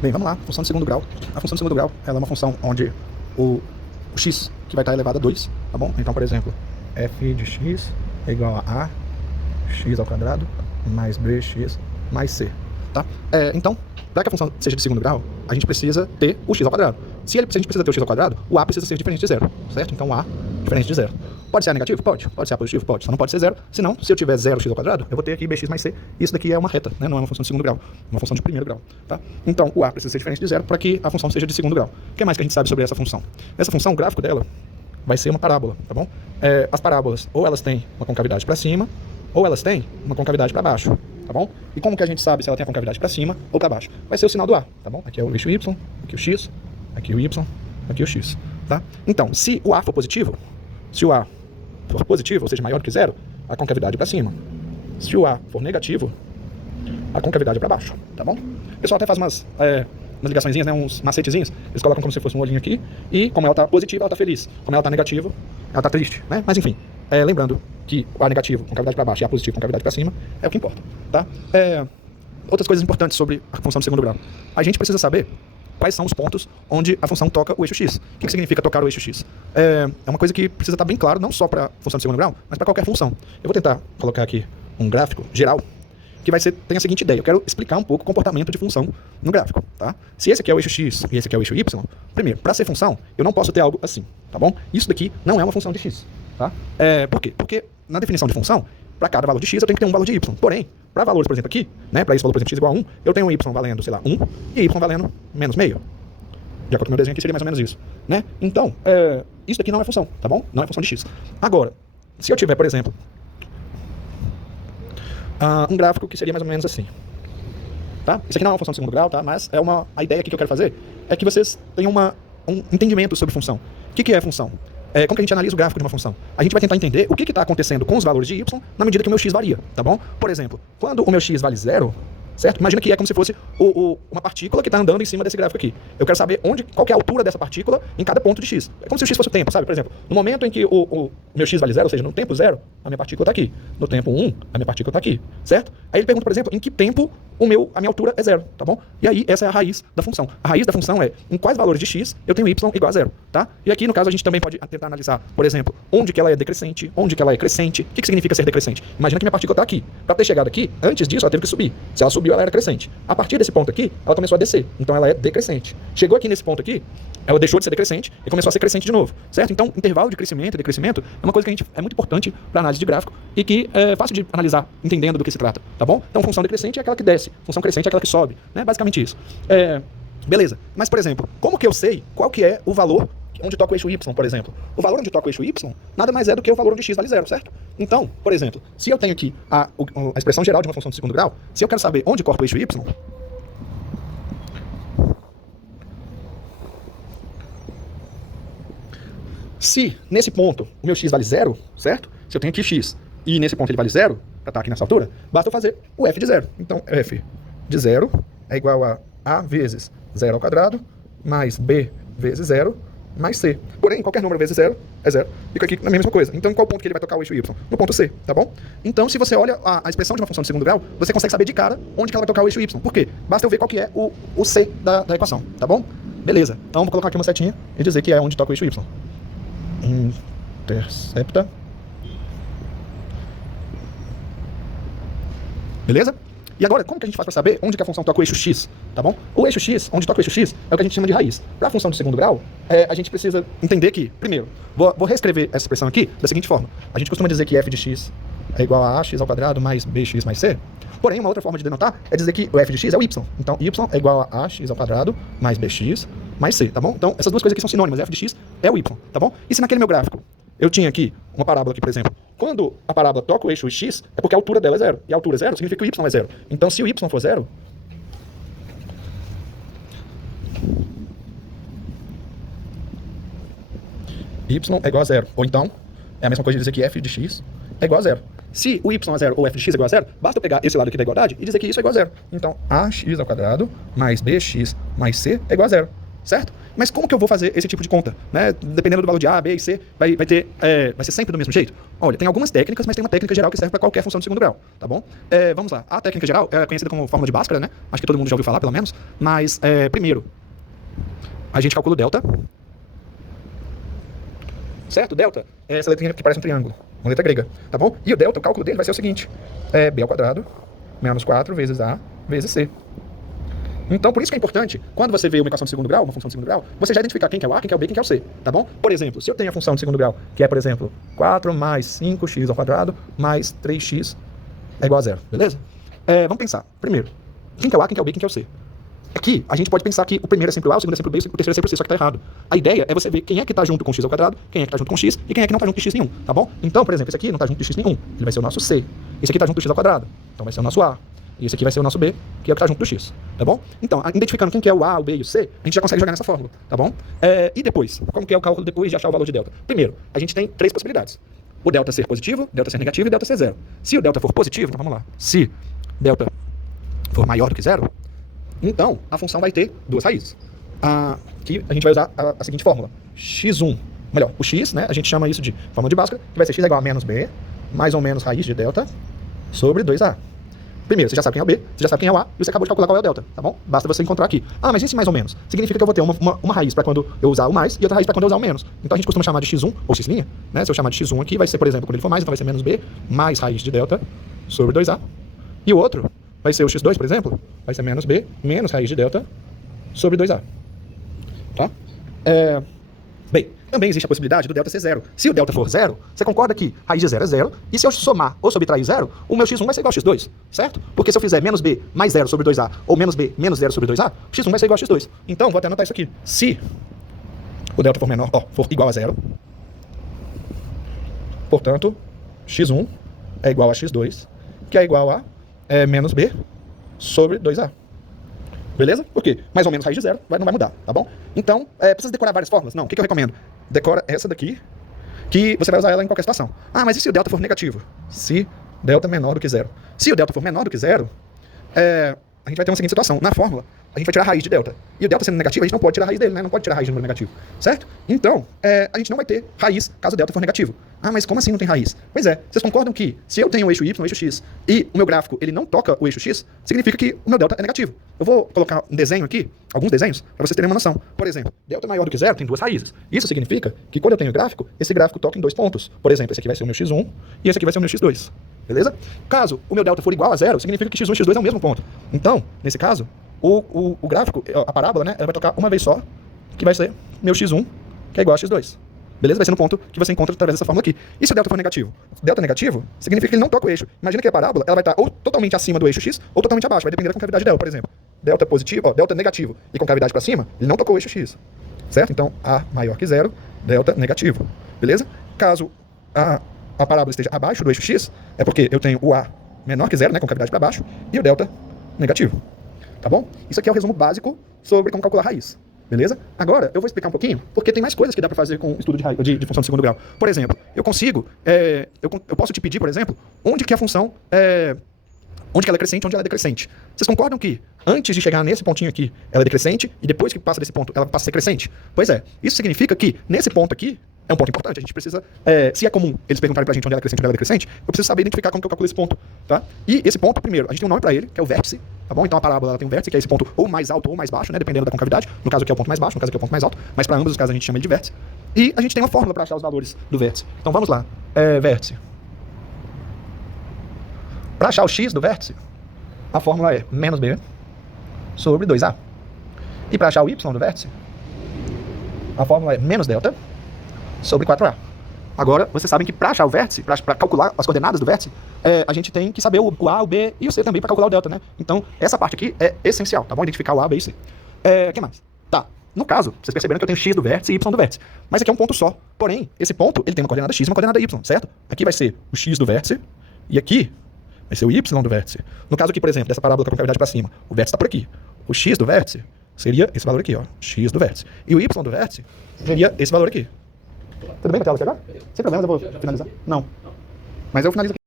Bem, vamos lá, função de segundo grau. A função de segundo grau, ela é uma função onde o x que vai estar elevado a 2, tá bom? Então, por exemplo, f de x é igual a x ao quadrado mais bx mais c, tá? Então, para que a função seja de segundo grau, a gente precisa ter o x ao quadrado. Se a gente precisa ter o x ao quadrado, o a precisa ser diferente de zero, certo? Então, a diferente de zero. Pode ser a negativo? Pode. Pode ser a positivo? Pode. Só não pode ser zero. Senão, se eu tiver 0x ao quadrado, eu vou ter aqui bx mais c. Isso daqui é uma reta, né? Não é uma função de segundo grau. É uma função de primeiro grau, tá? Então, o a precisa ser diferente de zero para que a função seja de segundo grau. O que mais que a gente sabe sobre essa função? Essa função, o gráfico dela vai ser uma parábola, tá bom? As parábolas, ou elas têm uma concavidade para cima, ou elas têm uma concavidade para baixo, tá bom? E como que a gente sabe se ela tem a concavidade para cima ou para baixo? Vai ser o sinal do a, tá bom? Aqui é o eixo y, aqui o x, aqui o y, aqui o x, tá? Então, se o a for positivo, se o a for positivo, ou seja, maior do que zero, a concavidade para cima. Se o a for negativo, a concavidade para baixo, tá bom? O pessoal até faz umas ligaçõezinhas, né, uns macetezinhos. Eles colocam como se fosse um olhinho aqui, e como ela tá positiva, ela tá feliz. Como ela tá negativa, ela tá triste, né? Mas enfim, lembrando que o a negativo, concavidade para baixo, e a positivo, concavidade para cima, é o que importa, tá? Outras coisas importantes sobre a função de segundo grau. A gente precisa saber quais são os pontos onde a função toca o eixo x. O que significa tocar o eixo x? É uma coisa que precisa estar bem claro, não só para a função de segundo grau, mas para qualquer função. Eu vou tentar colocar aqui um gráfico geral, que tem a seguinte ideia. Eu quero explicar um pouco o comportamento de função no gráfico, tá? Se esse aqui é o eixo x e esse aqui é o eixo y, primeiro, para ser função, eu não posso ter algo assim, tá bom? Isso daqui não é uma função de x, tá? Por quê? Porque na definição de função, para cada valor de x eu tenho que ter um valor de y. Porém, para valores, por exemplo, aqui, né, para esse valor, por exemplo, x igual a 1, eu tenho um y valendo, sei lá, 1 e y valendo menos meio. De acordo com o meu desenho aqui, seria mais ou menos isso, né? Então, isso daqui não é função, tá bom? Não é função de x. Agora, se eu tiver, por exemplo, um gráfico que seria mais ou menos assim, tá? Isso aqui não é uma função de segundo grau, tá? Mas a ideia aqui que eu quero fazer é que vocês tenham um entendimento sobre função. O que é função? Como que a gente analisa o gráfico de uma função? A gente vai tentar entender o que está acontecendo com os valores de y na medida que o meu x varia, tá bom? Por exemplo, quando o meu x vale 0, certo? Imagina que é como se fosse uma partícula que está andando em cima desse gráfico aqui. Eu quero saber qual que é a altura dessa partícula em cada ponto de x. É como se o x fosse o tempo, sabe? Por exemplo, no momento em que o meu x vale 0, ou seja, no tempo 0, a minha partícula está aqui. No tempo 1, a minha partícula está aqui, certo? Aí ele pergunta, por exemplo, em que tempo a minha altura é 0, tá bom? E aí, essa é a raiz da função. A raiz da função é em quais valores de x eu tenho y igual a 0, tá? E aqui, no caso, a gente também pode tentar analisar, por exemplo, onde que ela é decrescente, onde que ela é crescente. O que significa ser decrescente? Imagina que minha partícula está aqui. Para ter chegado aqui, antes disso, ela teve que subir. Se ela subiu, ela era crescente. A partir desse ponto aqui, ela começou a descer. Então, ela é decrescente. Chegou aqui nesse ponto aqui, ela deixou de ser decrescente e começou a ser crescente de novo, certo? Então, intervalo de crescimento e decrescimento é uma coisa que é muito importante para análise de gráfico e que é fácil de analisar, entendendo do que se trata, tá bom? Então, função decrescente é aquela que desce, função crescente é aquela que sobe, né? Basicamente isso. Beleza. Mas, por exemplo, como que eu sei qual que é o valor onde toca o eixo y, por exemplo? O valor onde toca o eixo y nada mais é do que o valor onde x vale 0, certo? Então, por exemplo, se eu tenho aqui a expressão geral de uma função de segundo grau, se eu quero saber onde corta o eixo y, se nesse ponto o meu x vale 0, certo? Se eu tenho aqui x e nesse ponto ele vale 0, para estar aqui nessa altura, basta eu fazer o f de 0. Então, f de 0 é igual a vezes 0 ao quadrado, mais b vezes 0, mais c. Porém, qualquer número vezes 0 é 0. Fica aqui na mesma coisa. Então, em qual ponto que ele vai tocar o eixo y? No ponto c, tá bom? Então, se você olha a expressão de uma função de segundo grau, você consegue saber de cara onde que ela vai tocar o eixo y. Por quê? Basta eu ver qual que é o c da equação, tá bom? Beleza. Então, vou colocar aqui uma setinha e dizer que é onde toca o eixo y. Intercepta. Beleza? E agora, como que a gente faz para saber onde que a função toca o eixo x, tá bom? O eixo x, onde toca o eixo x, é o que a gente chama de raiz. Para a função de segundo grau, a gente precisa entender que, primeiro, vou reescrever essa expressão aqui da seguinte forma. A gente costuma dizer que f de x é igual a ax ao quadrado mais bx mais c. Porém, uma outra forma de denotar é dizer que o f de x é o y. Então, y é igual a ax ao quadrado mais bx mais c, tá bom? Então, essas duas coisas aqui são sinônimas. F de x é o y, tá bom? E se naquele meu gráfico eu tinha aqui uma parábola aqui, por exemplo, quando a parábola toca o eixo x, é porque a altura dela é 0. E a altura é 0 significa que o y é 0. Então, se o y for 0, y é igual a 0. Ou então, é a mesma coisa de dizer que f de x é igual a 0. Se o y é 0 ou f de x é igual a 0, basta eu pegar esse lado aqui da igualdade e dizer que isso é igual a 0. Então, ax ao quadrado mais bx mais c é igual a 0. Certo? mas como que eu vou fazer esse tipo de conta? Né? Dependendo do valor de A, B e C, vai ser sempre do mesmo jeito? Olha, tem algumas técnicas, mas tem uma técnica geral que serve para qualquer função de segundo grau, tá bom? Vamos lá. A técnica geral é conhecida como fórmula de Bhaskara, né? Acho que todo mundo já ouviu falar, pelo menos. Mas, primeiro, a gente calcula o delta. Certo? Delta é essa letrinha que parece um triângulo, uma letra grega, tá bom? E o delta, o cálculo dele vai ser o seguinte: B ao quadrado menos 4 vezes A vezes C. Então, por isso que é importante, quando você vê uma equação de segundo grau, uma função de segundo grau, você já identificar quem que é o A, quem que é o B, quem que é o C, tá bom? Por exemplo, se eu tenho a função de segundo grau, que é, por exemplo, 4 mais 5x ao quadrado mais 3x é igual a zero, beleza? Vamos pensar. Primeiro, quem que é o A, quem que é o B, quem que é o C? Aqui, a gente pode pensar que o primeiro é sempre o A, o segundo é sempre o B, o terceiro é sempre o C, só que tá errado. A ideia é você ver quem é que tá junto com x ao quadrado, quem é que tá junto com x e quem é que não tá junto de x nenhum, tá bom? Então, por exemplo, esse aqui não tá junto de x nenhum, ele vai ser o nosso C. Esse aqui tá junto do x ao quadrado, então vai ser o nosso A. E esse aqui vai ser o nosso B, que é o que tá junto do x, tá bom? Então, identificando quem que é o A, o B e o C, a gente já consegue jogar nessa fórmula, tá bom? E depois, como que é o cálculo depois de achar o valor de delta? Primeiro, a gente tem 3 possibilidades. O delta ser positivo, delta ser negativo e delta ser zero. Se o delta for positivo, então vamos lá. Se delta for maior do que zero, então a função vai ter duas raízes. Aqui a gente vai usar a seguinte fórmula. x1, melhor, o x, né? A gente chama isso de fórmula de Bhaskara, que vai ser x igual a menos b, mais ou menos raiz de delta, sobre 2a. Primeiro, você já sabe quem é o B, você já sabe quem é o A, e você acabou de calcular qual é o delta, tá bom? Basta você encontrar aqui. Mas esse mais ou menos significa que eu vou ter uma raiz para quando eu usar o mais e outra raiz para quando eu usar o menos. Então a gente costuma chamar de x1 ou x', né? Se eu chamar de x1 aqui, vai ser, por exemplo, quando ele for mais, então vai ser menos b, mais raiz de delta sobre 2a. E o outro vai ser o x2, por exemplo, vai ser menos b, menos raiz de delta sobre 2a. Tá? Bem, também existe a possibilidade do delta ser zero. Se o delta for zero, você concorda que raiz de zero é zero, e se eu somar ou subtrair zero, o meu x1 vai ser igual a x2, certo? Porque se eu fizer menos b mais zero sobre 2a, ou menos b menos zero sobre 2a, x1 vai ser igual a x2. Então, vou até anotar isso aqui. Se o delta for menor, for igual a zero, portanto, x1 é igual a x2, que é igual a menos b sobre 2a. Beleza? Por quê? Mais ou menos raiz de zero não vai mudar, tá bom? Então, precisa decorar várias fórmulas? Não. O que eu recomendo? Decora essa daqui, que você vai usar ela em qualquer situação. Mas e se o delta for negativo? Se delta menor do que zero. Se o delta for menor do que zero, a gente vai ter uma seguinte situação. Na fórmula, a gente vai tirar a raiz de delta. E o delta sendo negativo, a gente não pode tirar a raiz dele, né? Não pode tirar a raiz de número negativo. Certo? Então, a gente não vai ter raiz caso o delta for negativo. Mas como assim não tem raiz? Pois é, vocês concordam que se eu tenho o eixo y, o eixo x, e o meu gráfico ele não toca o eixo x, significa que o meu delta é negativo. Eu vou colocar um desenho aqui, alguns desenhos, para vocês terem uma noção. Por exemplo, delta maior do que zero tem duas raízes. Isso significa que quando eu tenho gráfico, esse gráfico toca em dois pontos. Por exemplo, esse aqui vai ser o meu x1 e esse aqui vai ser o meu x2. Beleza? Caso o meu delta for igual a zero, significa que x1 e x2 é o mesmo ponto. Então, nesse caso, o gráfico, a parábola, né, ela vai tocar uma vez só, que vai ser meu x1, que é igual a x2. Beleza? Vai ser no ponto que você encontra através dessa fórmula aqui. E se o delta for negativo? Delta negativo significa que ele não toca o eixo. Imagina que a parábola ela vai estar ou totalmente acima do eixo x, ou totalmente abaixo. Vai depender da concavidade dela, por exemplo. Delta positivo, delta negativo e concavidade para cima, ele não tocou o eixo x. Certo? Então, A maior que zero, delta negativo. Beleza? Caso a parábola esteja abaixo do eixo x, é porque eu tenho o A menor que zero, né, concavidade para baixo, e o delta negativo. Tá bom? Isso aqui é o resumo básico sobre como calcular raiz. Beleza? Agora, eu vou explicar um pouquinho, porque tem mais coisas que dá para fazer com estudo de função de segundo grau. Por exemplo, eu consigo, eu posso te pedir, por exemplo, onde que a função, onde que ela é crescente, onde ela é decrescente. Vocês concordam que antes de chegar nesse pontinho aqui, ela é decrescente, e depois que passa desse ponto, ela passa a ser crescente? Pois é, isso significa que nesse ponto aqui, é um ponto importante, a gente precisa, se é comum eles perguntarem pra gente onde ela é crescente, onde ela é decrescente, eu preciso saber identificar como que eu calculo esse ponto, tá? E esse ponto, primeiro, a gente tem um nome pra ele, que é o vértice, tá bom? Então a parábola ela tem um vértice, que é esse ponto ou mais alto ou mais baixo, né, dependendo da concavidade. No caso aqui é o ponto mais baixo, no caso aqui é o ponto mais alto, mas para ambos os casos a gente chama ele de vértice. E a gente tem uma fórmula para achar os valores do vértice. Então vamos lá, vértice. Para achar o x do vértice, a fórmula é menos b sobre 2a. E para achar o y do vértice, a fórmula é menos delta sobre 4a. Agora, vocês sabem que para achar o vértice, para calcular as coordenadas do vértice, a gente tem que saber o A, o B e o C também para calcular o delta, né? Então, essa parte aqui é essencial, tá bom? Identificar o A, B e C. O que mais? Tá. No caso, vocês perceberam que eu tenho x do vértice e y do vértice. Mas aqui é um ponto só. Porém, esse ponto, ele tem uma coordenada x e uma coordenada y, certo? Aqui vai ser o x do vértice e aqui vai ser o y do vértice. No caso aqui, por exemplo, dessa parábola com a concavidade para cima, o vértice está por aqui. O x do vértice seria esse valor aqui, ó, x do vértice. E o y do vértice seria esse valor aqui. Tudo bem com a tela aqui agora? Sem problemas, eu vou finalizar. Não. Mas eu finalizo aqui.